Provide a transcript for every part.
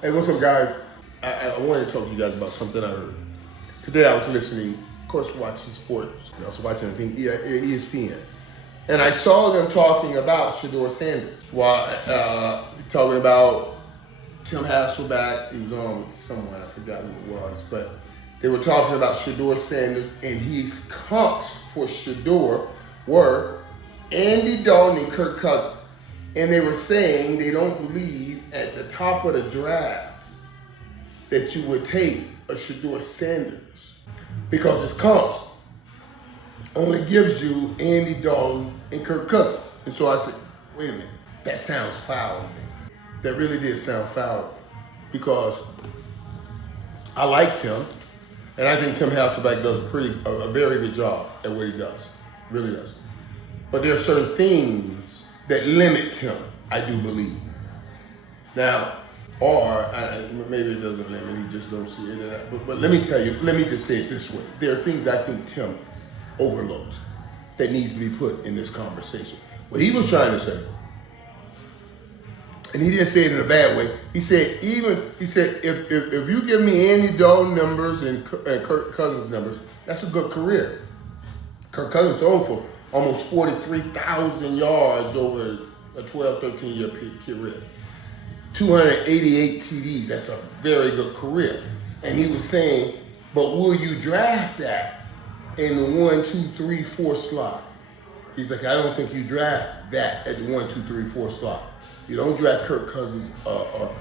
Hey, what's up, guys? I wanted to talk to you guys about something I heard. Today I was listening, of course, watching sports. I was watching, I think, ESPN. And I saw them talking about Shedeur Sanders while talking about Tim Hasselback. He was on with someone, I forgot who it was, but they were talking about Shedeur Sanders, and his comps for Shedeur were Andy Dalton and Kirk Cousins. And they were saying they don't believe at the top of the draft that you would take a Shedeur Sanders because his comps only gives you Andy Dalton and Kirk Cousins. And so I said, wait a minute, that sounds foul to me. That really did sound foul because I liked him, and I think Tim Hasselback does a very good job at what he does, really does. But there are certain things that limit him, I do believe. Now, maybe it doesn't limit, he just don't see it. But let me tell you, let me just say it this way. There are things I think Tim overlooks that needs to be put in this conversation. What he was trying to say, and he didn't say it in a bad way, he said, if you give me Andy Dalton numbers and Kirk Cousins numbers, that's a good career. Kirk Cousins thrown for almost 43,000 yards over a 12, 13-year career. 288 TDs, that's a very good career. And he was saying, but will you draft that in the 1, 2, 3, 4 slot? He's like, I don't think you draft that at the 1, 2, 3, 4 slot. You don't draft Kirk Cousins or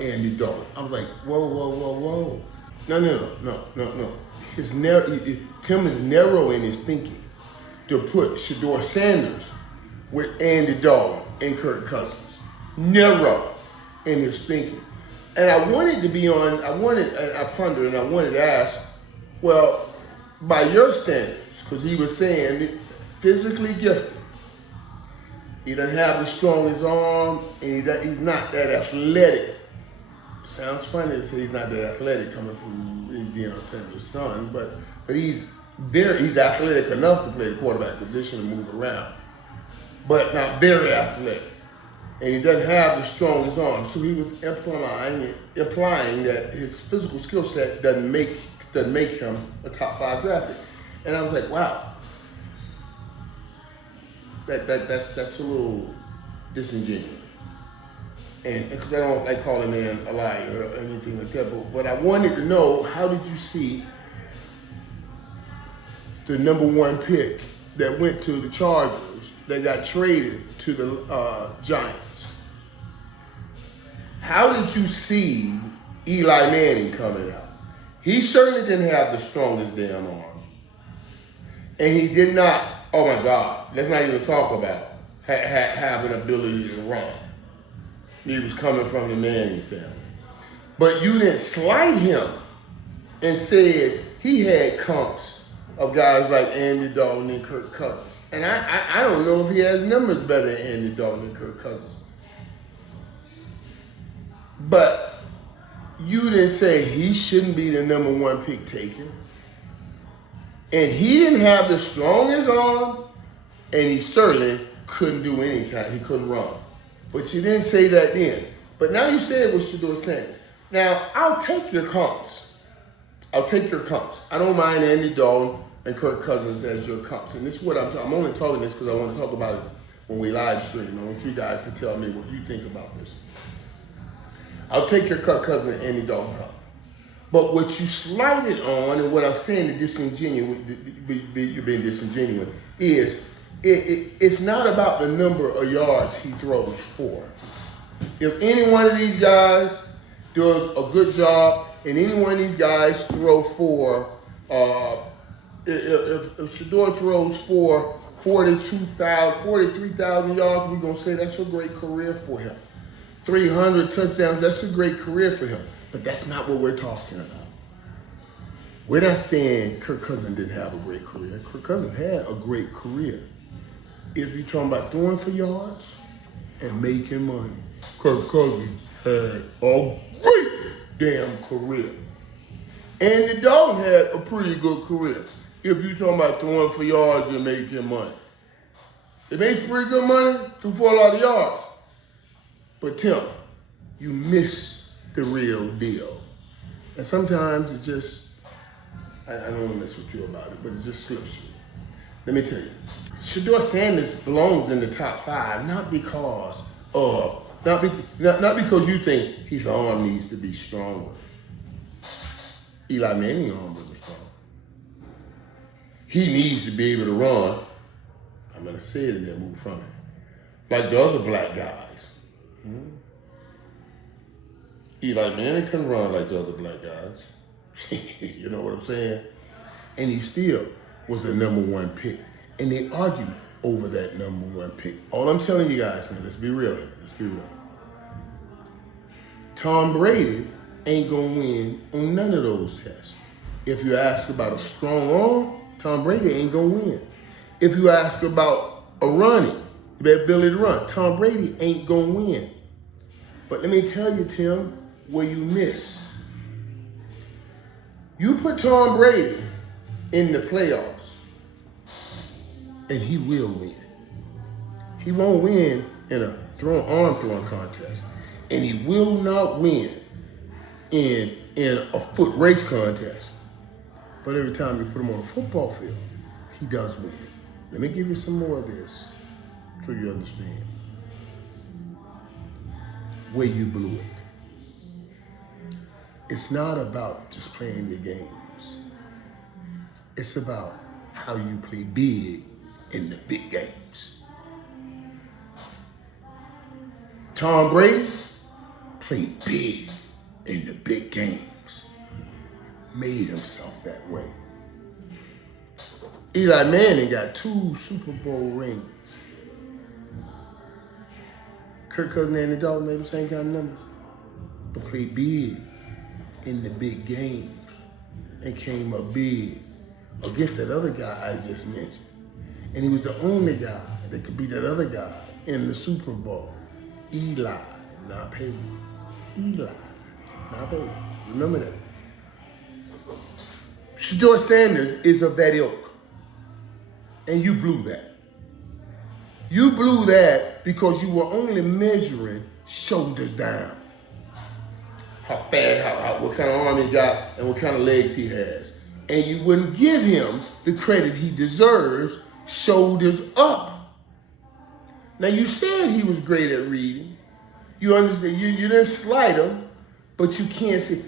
Andy Dalton. I'm like, whoa. No. Tim is narrow in his thinking to put Shedeur Sanders with Andy Dalton and Kirk Cousins. Narrow in his thinking. And I wanted I pondered and I wanted to ask, well, by your standards, because he was saying physically gifted, he doesn't have the strongest arm, and he's not that athletic. Sounds funny to say he's not that athletic coming from Deion Sanders' son, but he's athletic enough to play the quarterback position and move around, but not very athletic. And he doesn't have the strongest arm. So he was implying that his physical skill set doesn't make him a top 5 draft pick. And I was like, wow, that's a little disingenuous. And because I don't like calling a man a liar or anything like that, but I wanted to know, how did you see the number 1 pick that went to the Chargers that got traded to the Giants? How did you see Eli Manning coming out? He certainly didn't have the strongest damn arm. And he did not, oh my God, let's not even talk about have an ability to run. He was coming from the Manning family. But you didn't slight him and said he had comps of guys like Andy Dalton and Kirk Cousins. And I don't know if he has numbers better than Andy Dalton and Kirk Cousins. But you didn't say he shouldn't be the number 1 pick taken. And he didn't have the strongest arm, and he certainly couldn't do any kind, he couldn't run. But you didn't say that then. But now you say it was Shedeur Sanders. Now, I'll take your comps. I don't mind Andy Dalton and Kirk Cousins as your comps. And this is what I'm only talking this because I want to talk about it when we live stream. I want you guys to tell me what you think about this. I'll take your Kirk Cousins and Andy Dalton comp. But what you slighted on, and what I'm saying you're being disingenuous, is it's not about the number of yards he throws for. If any one of these guys does a good job, and any one of these guys throw for, if Shedeur throws for 43,000 yards, we're going to say that's a great career for him. 300 touchdowns, that's a great career for him. But that's not what we're talking about. We're not saying Kirk Cousins didn't have a great career. Kirk Cousins had a great career. If you're talking about throwing for yards and making money, Kirk Cousins had a great damn career. Andy Dalton had a pretty good career. If you're talking about throwing for yards and making money. It makes pretty good money, threw for a lot of yards. But Tim, you missed the real deal. And sometimes it just, I don't want to mess with you about it, but it just slips you. Let me tell you, Shedeur Sanders belongs in the top 5, not because you think his arm needs to be stronger. Eli Manning's arm wasn't strong. He needs to be able to run. I'm gonna say it and then move from it. Like the other black guys. Eli Manning can run like the other black guys. You know what I'm saying? And he still was the #1 pick. And they argue over that #1 pick. All I'm telling you guys, man, let's be real here. Let's be real. Tom Brady ain't gonna win on none of those tests. If you ask about a strong arm, Tom Brady ain't gonna win. If you ask about a running, the ability to run, Tom Brady ain't gonna win. But let me tell you, Tim, where you miss. You put Tom Brady in the playoffs, and he will win. He won't win in a arm throwing contest, and he will not win in a foot race contest. But every time you put him on a football field, he does win. Let me give you some more of this so you understand where you blew it. It's not about just playing the games. It's about how you play big in the big games. Tom Brady played big in the big games. Made himself that way. Eli Manning got 2 Super Bowl rings. Kirk Cousins and Andy Dalton made the same kind of numbers, but played big in the big games and came up big against that other guy I just mentioned. And he was the only guy that could beat that other guy in the Super Bowl. Eli, not Peyton. Eli, not Peyton. Remember that. Shedeur Sanders is of that ilk. And you blew that. You blew that because you were only measuring shoulders down. How fast, what kind of arm he got and what kind of legs he has. And you wouldn't give him the credit he deserves, shoulders up. Now you said he was great at reading. You understand, you didn't slight him, but you can't see.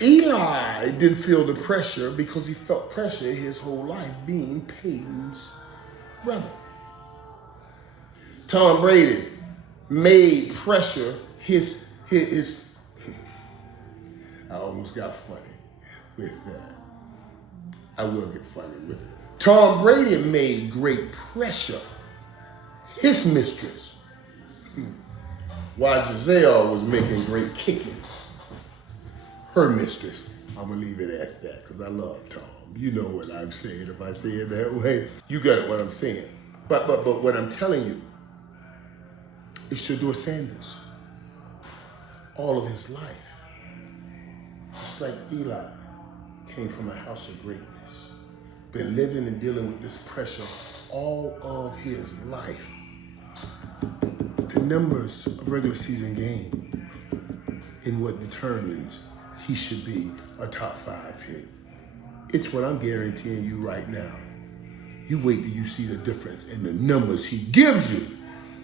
Eli didn't feel the pressure because he felt pressure his whole life being Peyton's brother. Tom Brady made pressure his I almost got funny with that. I will get funny with it. Tom Brady made great pressure his mistress, while Giselle was making great kicking her mistress. I'm gonna leave it at that because I love Tom. You know what I'm saying. If I say it that way, you got it what I'm saying. But what I'm telling you is Shedeur Sanders. All of his life, just like Eli, came from a house of greatness. Been living and dealing with this pressure all of his life. The numbers of regular season game in what determines he should be a top 5 pick. It's what I'm guaranteeing you right now. You wait till you see the difference in the numbers he gives you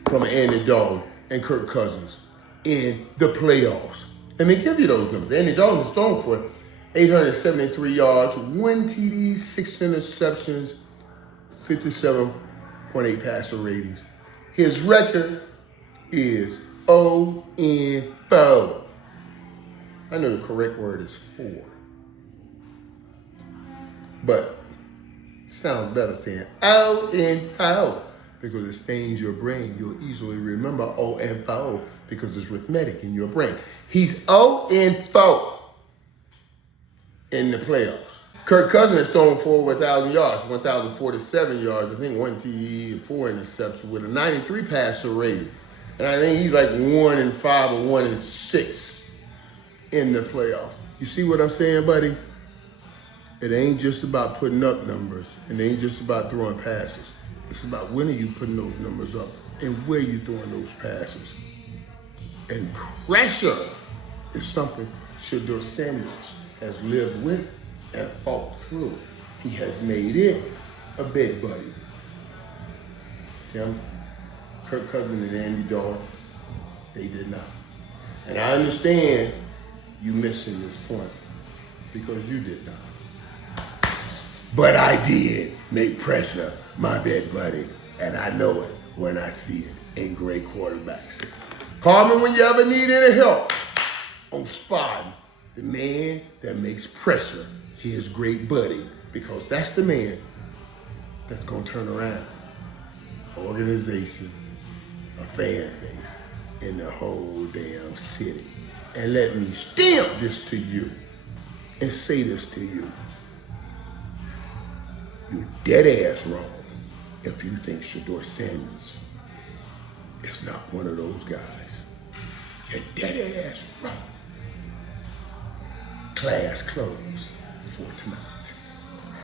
from Andy Dalton and Kirk Cousins in the playoffs. Let me give you those numbers. Andy Dalton is thrown for 873 yards, 1 TD, 6 interceptions, 57.8 passer ratings. His record is 0-4. I know the correct word is 4. But it sounds better saying 0-4 because it stains your brain. You'll easily remember 0-4 because it's arithmetic in your brain. He's 0-4 in the playoffs. Kirk Cousins has thrown for over 1,000 yards, 1,047 yards, I think 1 TD, 4 interceptions with a 93 passer rating. And I think he's like 1-5 or 1-6 in the playoff. You see what I'm saying, buddy? It ain't just about putting up numbers. It ain't just about throwing passes. It's about when are you putting those numbers up and where you throwing those passes. And pressure is something Shedeur Samuels has lived with and fought through. He has made it a bed buddy. Tim, Kirk Cousins and Andy Dalton, they did not. And I understand you missing this point because you did not. But I did make pressure my bed buddy, and I know it when I see it in great quarterbacks. Call me when you ever need any help on spotting the man that makes pressure his great buddy, because that's the man that's gonna turn around organization, a fan base, and the whole damn city. And let me stamp this to you and say this to you. You dead ass wrong if you think Shedeur Samuels is not one of those guys. You're dead ass wrong. Class closed.